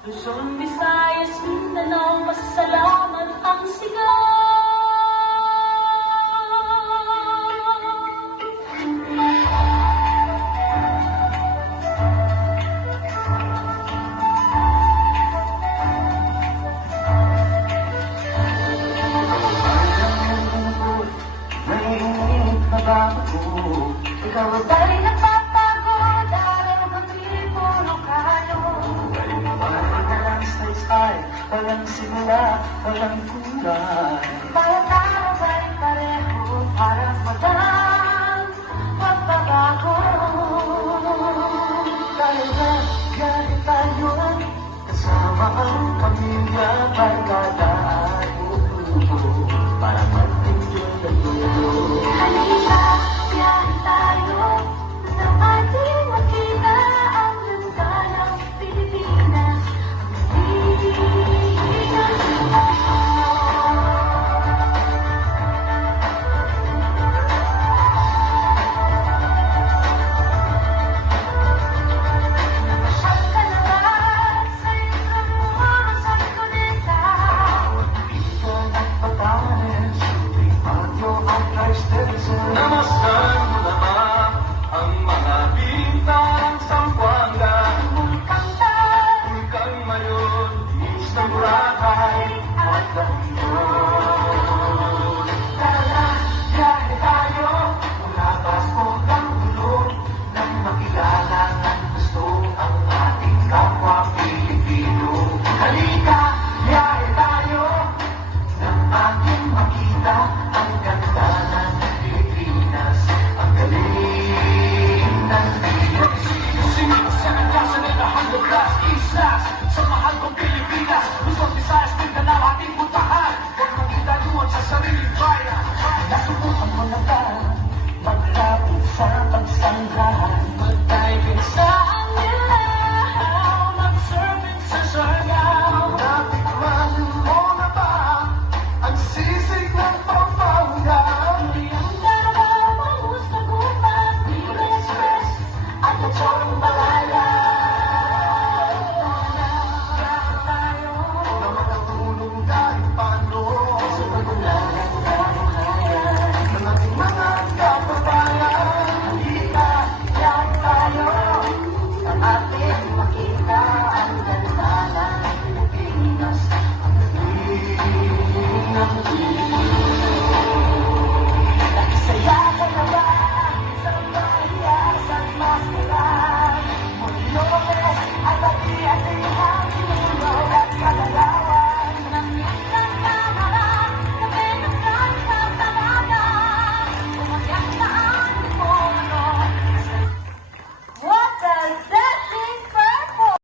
Luzon, Visayas, Mindanao, masasalamat ang sigaw. Ikaw ang dahil nagpapagod, araw gabi, puro kayo. Walang simula, walang kulay. Bawat araw ay pareho, parang walang pagbabago. Dahil nagkaya tayo, kasama ang pamilya, barkada ay uupo para mag-enjoy ng mundo. Halika, biyahe tayo, na ating makita ang ganda ng Pilipinas. Namasdan mo naman ang mga bintang Sambuanga, Bulkang Mayon, Is ng Boracay at Lagyon. Tara, biyahe tayo, mula Pasko ng Bulong, nang makilala ng gusto ang ating kapwa Pilipino. Halika, biyahe tayo, nang ating makita ang ganda ng Pilipinas, ang galing ng Pilipinas. Sumita sa kanyasa na nahanglugas, islas, sa mahal kong Pilipinas. Luzon, Visayas, Mindanao, ating puntahan. Huwag mong italuan sa sariling bayan. Nasubukan mo na ba maglapit sa pagsanggahan? Mag-diving sa Anilao, mag-surfing sa Siargao. Natikman mo na ba ang sisig ng Pampanga? Ang Davao, Bangus, Tagumpay, Viva Express, at Lechon Balaya. Tayo na makatulong kahit paano sa pagulalan ng bayan ng ating mga kababayan. Halika, biyahe tayo, na ating makita ang ganda ng Pilipinas, ang galing ng Pilipinas.